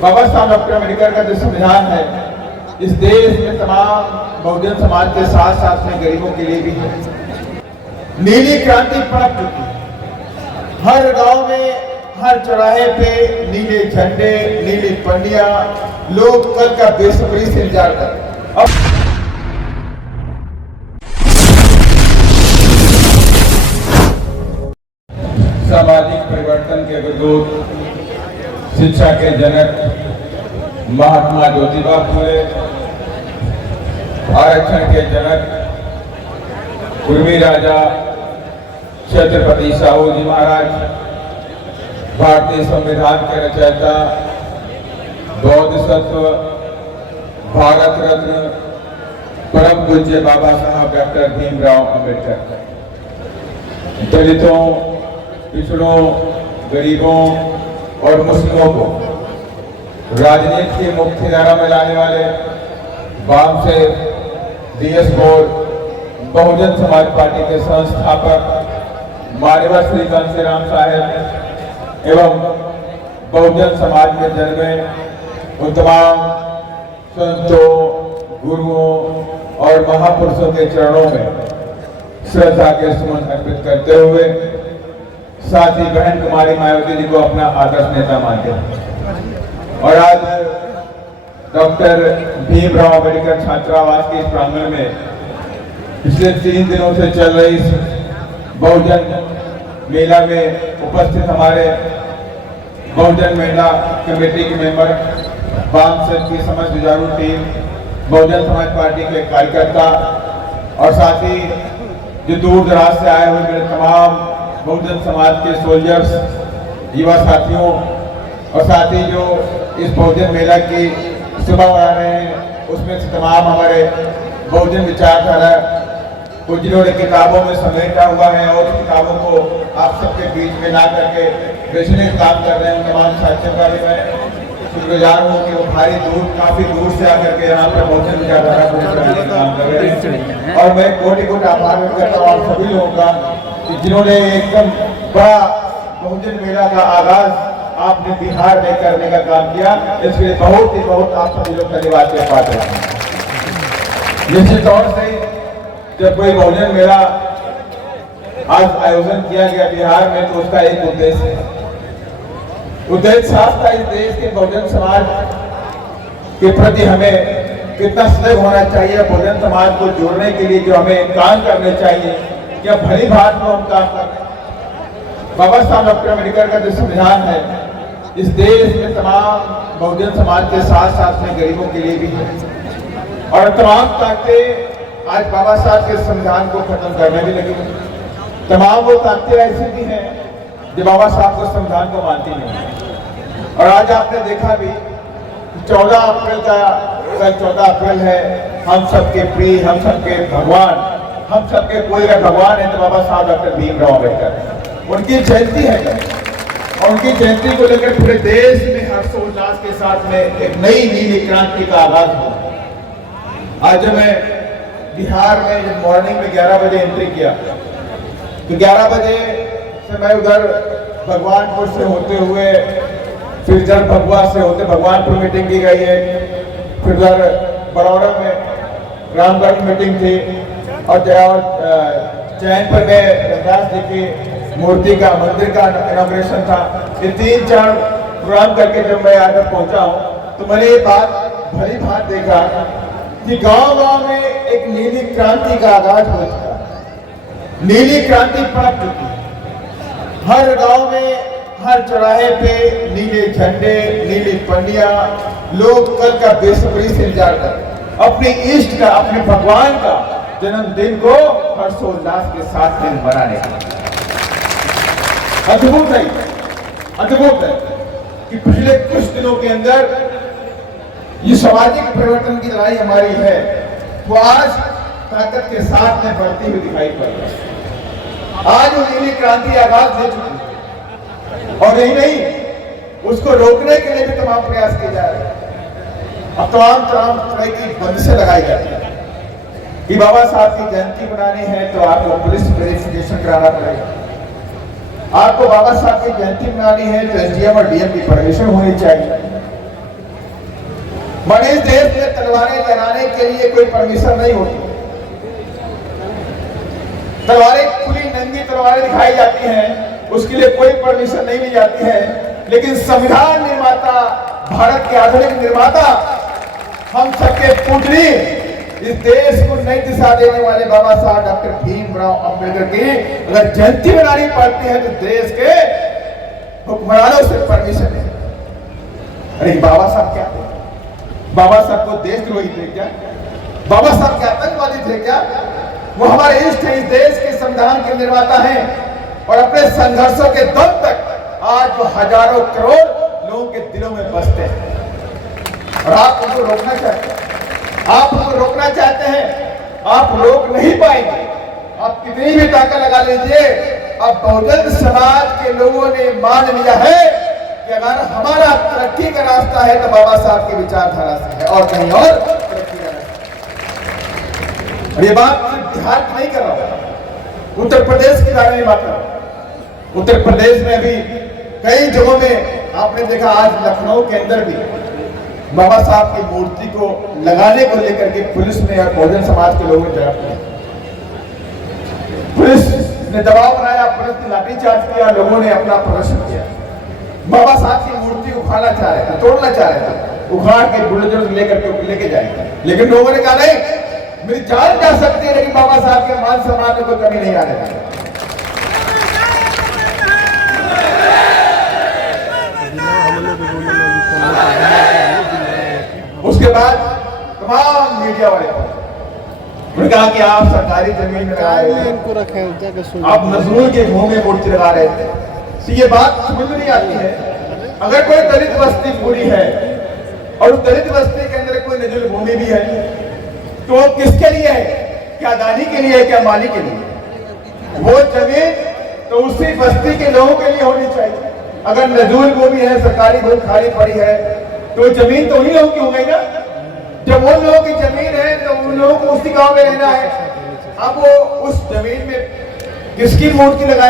बाबा साहब डॉक्टर अम्बेडकर का जो संविधान है इस देश में तमाम बहुजन समाज के साथ साथ में गरीबों के लिए भी है। नीली क्रांति पनप चुकी है। हर गांव में, हर चौराहे पे नीले झंडे, नीली पन्नियां, लोग कल का बेसब्री से इंतजार कर रहे हैं। सामाजिक परिवर्तन के दूत, शिक्षा के जनक महात्मा ज्योतिबा फुले, आरक्षण के जनक कुर्मी राजा छत्रपति साहू जी महाराज, भारतीय संविधान के रचयिता बोधिसत्व भारत रत्न परम पूज्य बाबा साहब डॉक्टर भीमराव अम्बेडकर, दलितों, पिछड़ों, गरीबों और मुस्लिमों को राजनीति की मुख्य धारा में लाने वाले वाम से DS गौर, बहुजन समाज पार्टी के संस्थापक मान्यवर श्री घनश्याम साहब एवं बहुजन समाज में जन्मे उन तमाम संतों, गुरुओं और महापुरुषों के चरणों में श्रद्धा के सुमन अर्पित करते हुए साथ ही बहन कुमारी मायावती जी को अपना आदर्श नेता मानते हैं। और आज डॉक्टर भीमराव अम्बेडकर छात्रावास के इस प्रांगण में पिछले 3 दिनों से चल रही इस बहुजन मेला में उपस्थित हमारे बहुजन मेला कमेटी के मेंबर, वामसेन की समस्त जुझारू टीम, बहुजन समाज पार्टी के कार्यकर्ता और साथ ही जो दूर दराज से आए हुए मेरे तमाम बहुजन समाज के सोल्जर्स, युवा साथियों और साथ ही जो इस बहुजन मेला की शोभा बढ़ा रहे हैं उसमें से तमाम हमारे बहुजन विचारधारा को जिन्होंने किताबों में समेटा हुआ है और किताबों को आप सबके बीच में ला करके बेचने का काम कर रहे हैं, तमाम साथियों का भी मैं शुक्रगुजार हूँ कि वो काफी दूर से आकर के यहाँ पर बहुजन विचारधारा को करने का काम कर रहे हैं। और मैं कोटि कोटि आभार व्यक्त करता हूँ आप सभी लोगों का जिन्होंने एकदम बड़ा बहुजन मेला का आगाज आपने बिहार में करने का काम किया, इसके लिए बहुत आप सभी लोग धन्यवाद के पात्र हैं। निश्चित तौर से जब कोई बहुजन मेला आज आयोजन किया गया बिहार में तो उसका एक उद्देश्य साफ था, इस देश के बहुजन समाज के प्रति हमें कितना सजग होना चाहिए, बहुजन समाज को जोड़ने के लिए जो हमें काम करने चाहिए, क्या भली भांति में हम काम कर रहे हैं। बाबा साहब डॉक्टर अम्बेडकर का जो संविधान है इस देश में तमाम बहुजन समाज के साथ साथ में गरीबों के लिए भी है। और तमाम ताकतें आज बाबा साहब के संविधान को खत्म करने भी लगी। तमाम वो ताकतें ऐसी भी हैं जो बाबा साहब को संविधान को मानती नहीं। और आज आपने देखा भी 14 अप्रैल का कल 14 अप्रैल है, हम सबके प्रिय, हम सबके भगवान, हम सबके कोई अगर भगवान है तो बाबा साहब डॉक्टर भीमराव अम्बेडकर, उनकी जयंती है और उनकी जयंती को लेकर पूरे देश में हर्षोल्लास के साथ में एक नई नीली क्रांति का आगाज हुआ। आज जब मैं बिहार में जब मॉर्निंग में 11 बजे एंट्री किया तो 11 बजे से मैं उधर भगवानपुर से होते हुए फिर इधर भगवा से होते भगवानपुर मीटिंग की गई है, फिर उधर बड़ौदा में रामगढ़ मीटिंग थी और चैनपुर में रविदास जी की मूर्ति का मंदिर का इनॉग्रेशन था। ये 3-4 प्रोग्राम करके जब मैं यहाँ पर पहुंचा हूँ तो मैंने ये बात भली भांत देखा कि गांव-गांव में एक नीली क्रांति का आगाज हो चुका है। नीली क्रांति पनप चुकी है। हर गांव में, हर चौराहे पे नीले झंडे, नीली पन्नियां, लोग कल का बेसब्री से इंतजार कर रहे हैं अपने इष्ट का, अपने भगवान का जन्मदिन को हर्षोल्लास के साथ दिन मनाने का। अद्भुत है कि पिछले कुछ दिनों के अंदर ये सामाजिक परिवर्तन की लड़ाई हमारी है वो आज ताकत के साथ में बढ़ती हुई दिखाई पड़ रही है। आज वो नीली क्रांति आगाज दे चुकी है और यही नहीं, उसको रोकने के लिए भी तमाम प्रयास किए जा रहे हैं। अब तमाम तरह की बंदिशें लगाई जाती है कि बाबा साहब की जयंती मनानी है तो आपको पुलिस वेरिफिकेशन कराना पड़ेगा, आपको बाबा साहब की जयंती मनानी है तो SDM और DM की परमिशन होनी चाहिए, हमारे इस देश में तलवारें लहराने के लिए कोई परमिशन नहीं होती। तलवारें खुली नंगी तलवारें दिखाई जाती हैं, उसके लिए कोई परमिशन नहीं ली जाती है। लेकिन संविधान निर्माता, भारत के आधुनिक निर्माता, हम सबके पूजनी, इस देश को नई दिशा देने वाले बाबा साहब डॉक्टर भीमराव अंबेडकर की अगर जयंती मनानी पड़ती है तो देश के हुक्मरानों से परमिशन है। अरे बाबा साहब क्या थे? बाबा साहब को देशद्रोही थे क्या? बाबा साहब क्या आतंकवादी थे क्या? वो हमारे इष्ट हैं, इस देश के संविधान के निर्माता हैं और अपने संघर्षों के दम तक आज वो हजारों करोड़ लोगों के दिलों में बसते हैं। और आप उनको रोकना चाहते हैं, आप उनको रोकना चाहते हैं, आप रोक नहीं पाएंगे। आप कितनी भी ताकत लगा लीजिए, अब बहुजन समाज के लोगों ने मान लिया है कि अगर हमारा तरक्की का रास्ता है तो बाबा साहब की विचारधारा से है और कहीं और तरक्की का रास्ता। ये बात बिहार की नहीं कर रहा हूं, उत्तर प्रदेश के बारे में बात कर रहा हूं। उत्तर प्रदेश में भी कई जगहों में आपने देखा, आज लखनऊ के अंदर भी बाबा साहब की मूर्ति को लगाने को लेकर के पुलिस ने और बहुजन समाज के लोगों ने जवाब दिया। पुलिस ने दबाव बनाया, पुलिस ने लाठीचार्ज किया, लोगों ने अपना प्रदर्शन किया। बाबा साहब की मूर्ति उखाड़ना चाह रहे थे, तोड़ना चाह रहे थे, उखाड़ के बुलडोजर लेकर के लेके जाएंगे। लेकिन लोगों ने कहा नहीं, मेरी जान जा सकती है लेकिन बाबा साहब के मान सम्मान में कोई कमी नहीं आने वाली। उसके बाद तमाम मीडिया वाले उन्होंने कहा कि आप सरकारी जमीन में लगा रहे थे, आप नजरुल के मुंह में मूर्ति लगा रहे थे। तो ये बात समझ नहीं आती है। अगर कोई दलित बस्ती पूरी है और उस दलित बस्ती के अंदर कोई नजरुल भूमि भी है तो वो किसके लिए है? क्या अदानी के लिए है, क्या मालिक के लिए? वो जमीन तो उसी बस्ती के लोगों के लिए होनी चाहिए। अगर नजरुल भूमि है, सरकारी भूमि खाली पड़ी है तो जमीन तो उन्हीं लोगों की हो गई ना। जब उन लोगों की जमीन है तो उन लोगों को उसी गांव में रहना है। अब वो उस जमीन में किसकी मूर्ति लगाए?